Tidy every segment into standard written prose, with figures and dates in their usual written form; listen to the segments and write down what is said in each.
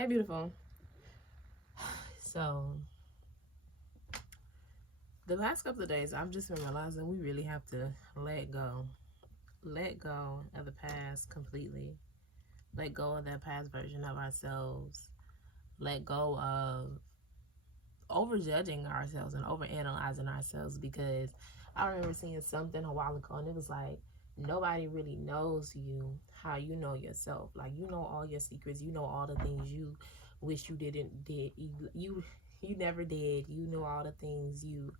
Hey, beautiful. So, the last couple of days, I've just been realizing we really have to let go. Let go of the past completely. Let go of that past version of ourselves. Let go of overjudging ourselves and overanalyzing ourselves, because I remember seeing something a while ago and it was like, nobody really knows you how you know yourself. Like, you know all your secrets, you know all the things you wish you you never did. You know all the things you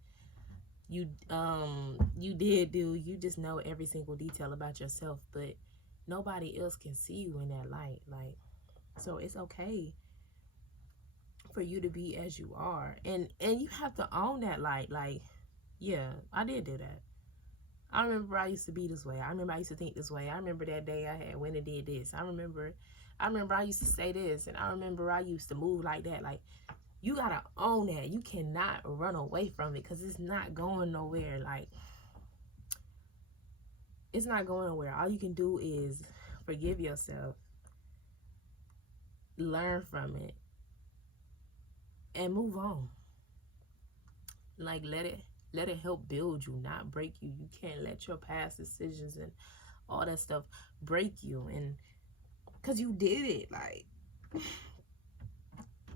did do. You just know every single detail about yourself, but nobody else can see you in that light. Like, so it's okay for you to be as you are, and you have to own that light. Like, yeah, I did do that. I remember I used to be this way. I remember I used to think this way. I remember that day I had went and did this. I remember I used to say this, and I remember I used to move like that. Like, you gotta own that. You cannot run away from it, because it's not going nowhere. Like, it's not going nowhere. All you can do is forgive yourself, learn from it, and move on. Like, let it help build you, not break you. You can't let your past decisions and all that stuff break you, and because you did it. Like,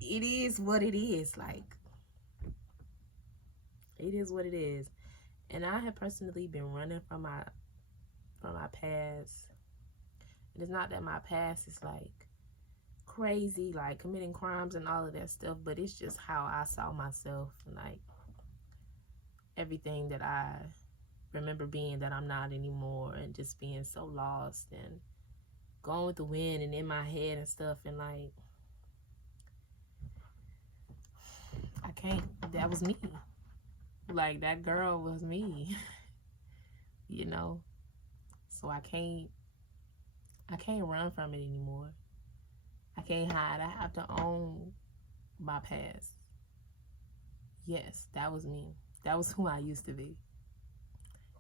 it is what it is. Like, it is what it is. And I have personally been running from my past. And it's not that my past is like crazy, like committing crimes and all of that stuff, but it's just how I saw myself, and like everything that I remember being that I'm not anymore, and just being so lost and going with the wind and in my head and stuff. And like, I can't, that was me. Like, that girl was me, you know? So I can't run from it anymore. I can't hide. I have to own my past. Yes, that was me. That was who I used to be.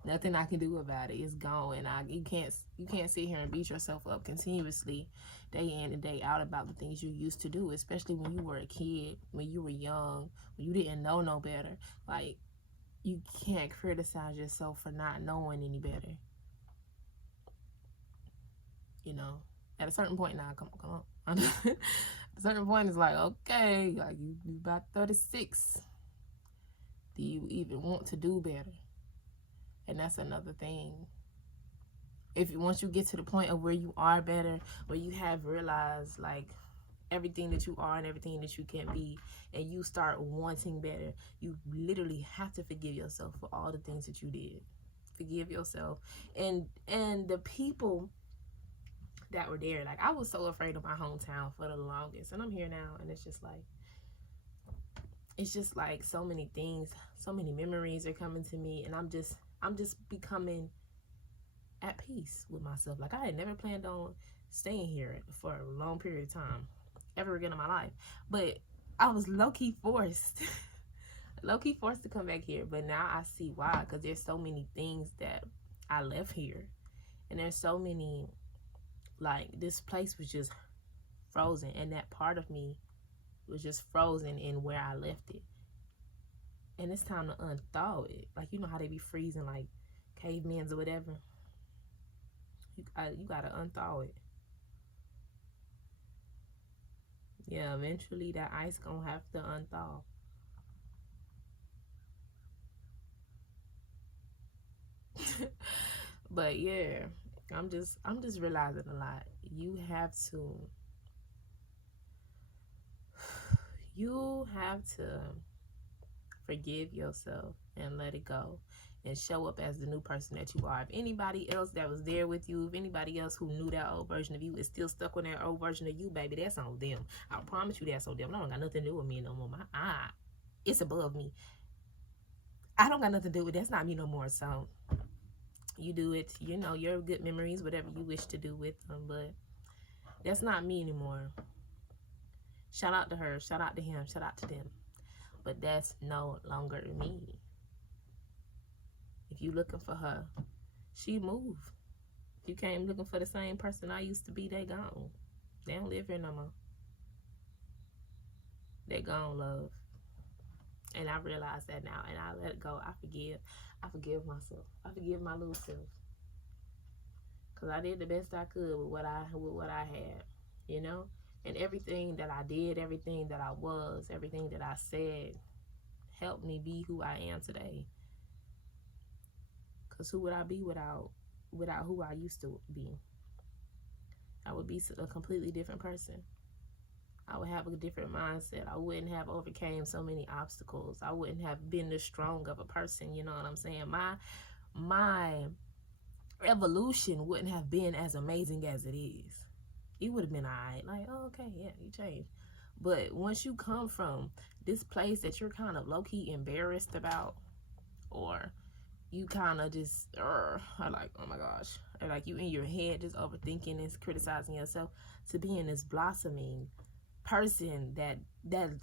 Nothing I can do about it. It's gone. And you can't sit here and beat yourself up continuously, day in and day out, about the things you used to do, especially when you were a kid, when you were young, when you didn't know no better. Like, you can't criticize yourself for not knowing any better. You know, at a certain point, now, come on. At a certain point, it's like, okay, like, you about 36. Do you even want to do better? And that's another thing. Once you get to the point of where you are better, where you have realized like everything that you are and everything that you can be, and you start wanting better, you literally have to forgive yourself for all the things that you did. Forgive yourself and the people that were there. Like, I was so afraid of my hometown for the longest, and I'm here now, and it's just like so many things, so many memories are coming to me, and I'm just becoming at peace with myself. Like, I had never planned on staying here for a long period of time ever again in my life, but I was low-key forced low-key forced to come back here. But now I see why, because there's so many things that I left here, and there's so many, like, this place was just frozen, and that part of me was just frozen in where I left it, and it's time to unthaw it. Like, you know how they be freezing like cavemen or whatever. You gotta unthaw it. Yeah, eventually that ice gonna have to unthaw. But yeah, I'm just realizing a lot. You have to forgive yourself and let it go, and show up as the new person that you are. If anybody else that was there with you, if anybody else who knew that old version of you is still stuck on that old version of you, baby, that's on them. I promise you, that's on them. I don't got nothing to do with me no more. It's above me. I don't got nothing to do with it. That's not me no more. So you do it, your good memories, whatever you wish to do with them, but that's not me anymore. Shout out to her, shout out to him, shout out to them, but that's no longer me. If you looking for her, she moved. If you came looking for the same person I used to be, they gone. They don't live here no more. that gone, love. And I realize that now, and I let it go. I forgive myself. I forgive my little self, because I did the best I could with what I had, you know. And everything that I did, everything that I was, everything that I said, helped me be who I am today. Because who would I be without who I used to be? I would be a completely different person. I would have a different mindset. I wouldn't have overcame so many obstacles. I wouldn't have been this strong of a person. You know what I'm saying? My evolution wouldn't have been as amazing as it is. It would have been alright. Like, oh, okay, yeah, you changed. But once you come from this place that you're kind of low-key embarrassed about, or you kind of just, are like, oh my gosh, or like you in your head just overthinking and criticizing yourself, to being this blossoming person that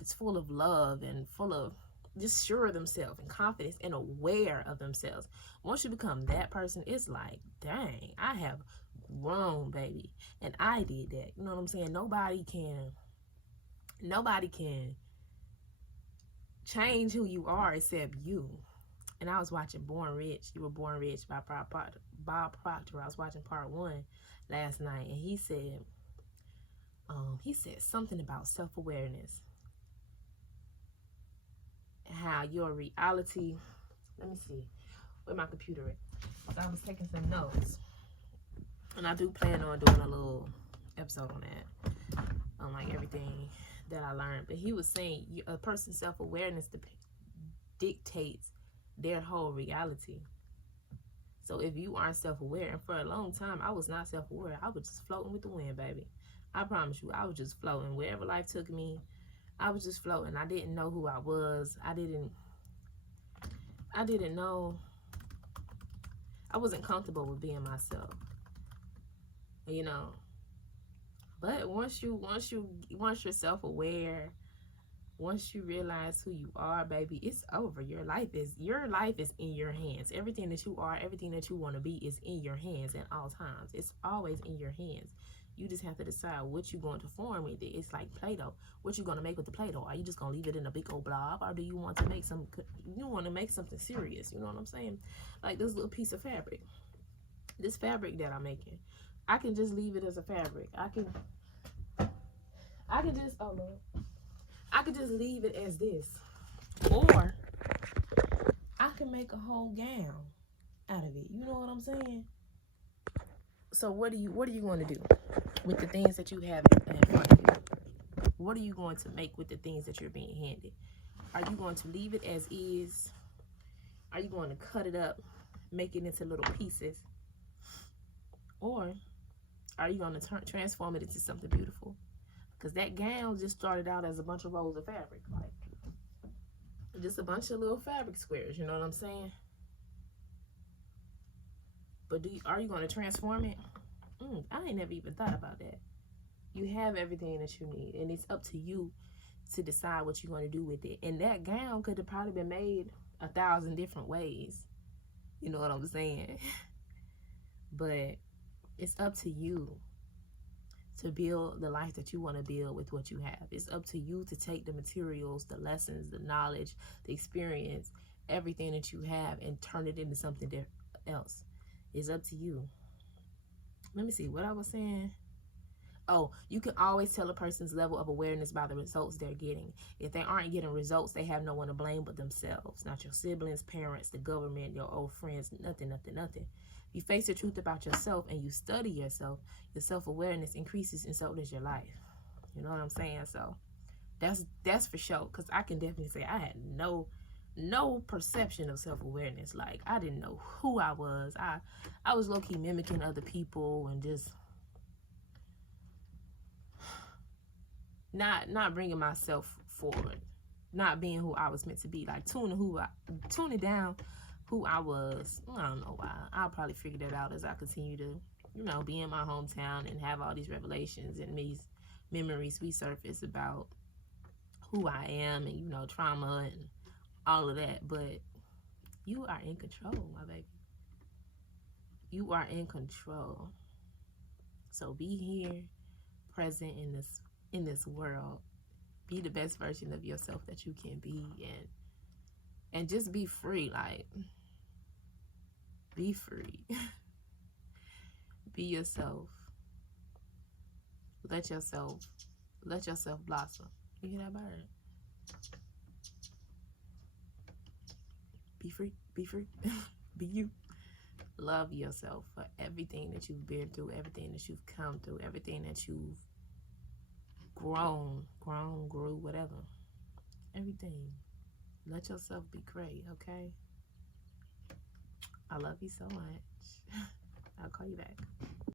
is full of love and full of just sure of themselves and confidence and aware of themselves. Once you become that person, it's like, dang, I have grown, baby. And I did that. You know what I'm saying? Nobody can change who you are except you. And I was watching Born Rich. You Were Born Rich by Bob Proctor. I was watching part 1 last night, and he said something about self-awareness, how your reality, let me see where my computer is. So I was taking some notes, and I do plan on doing a little episode on that, on like everything that I learned. But he was saying a person's self-awareness dictates their whole reality. So if you aren't self-aware, and for a long time I was not self-aware, I was just floating with the wind, baby. I promise you, I was just floating. Wherever life took me, I was just floating. I didn't know who I was. I didn't know. I wasn't comfortable with being myself, you know. But once you're self-aware, once you realize who you are, baby, it's over. Your life is in your hands. Everything that you are, everything that you want to be is in your hands at all times. It's always in your hands. You just have to decide what you're going to form with it. It's like Play-Doh. What you going to make with the Play-Doh? Are you just going to leave it in a big old blob, or do you want to make something serious? You know what I'm saying? Like this little piece of fabric. This fabric that I'm making, I can just leave it as a fabric. I can just, oh Lord, I could just leave it as this, or I can make a whole gown out of it. You know what I'm saying? So what are you going to do with the things that you have in front of you? What are you going to make with the things that you're being handed? Are you going to leave it as is? Are you going to cut it up, make it into little pieces? Or are you going to transform it into something beautiful? Because that gown just started out as a bunch of rolls of fabric, like just a bunch of little fabric squares, you know what I'm saying? But are you going to transform it? I ain't never even thought about that. You have everything that you need, and it's up to you to decide what you're going to do with it. And that gown could have probably been made 1,000 different ways. You know what I'm saying? But it's up to you to build the life that you want to build with what you have. It's up to you to take the materials, the lessons, the knowledge, the experience, everything that you have, and turn it into something else. It's up to you. Let me see what I was saying. Oh, you can always tell a person's level of awareness by the results they're getting. If they aren't getting results, they have no one to blame but themselves. Not your siblings, parents, the government, your old friends, nothing. If you face the truth about yourself and you study yourself, your self-awareness increases, and so does your life. You know what I'm saying? So that's for sure, because I can definitely say I had no perception of self-awareness. Like, I didn't know who I was. I was low-key mimicking other people and just not bringing myself forward, not being who I was meant to be, like tuning down who I was. I don't know why. I'll probably figure that out as I continue to, be in my hometown and have all these revelations and these memories resurface about who I am and, trauma and all of that. But you are in control, my baby. You are in control. So be here, present in this world. Be the best version of yourself that you can be, and just be free. Like, be free. Be yourself. Let yourself blossom. You hear that bird? Be free. Be free. Be you. Love yourself for everything that you've been through, everything that you've come through, everything that you've grew, whatever. Everything. Let yourself be great, okay? I love you so much. I'll call you back.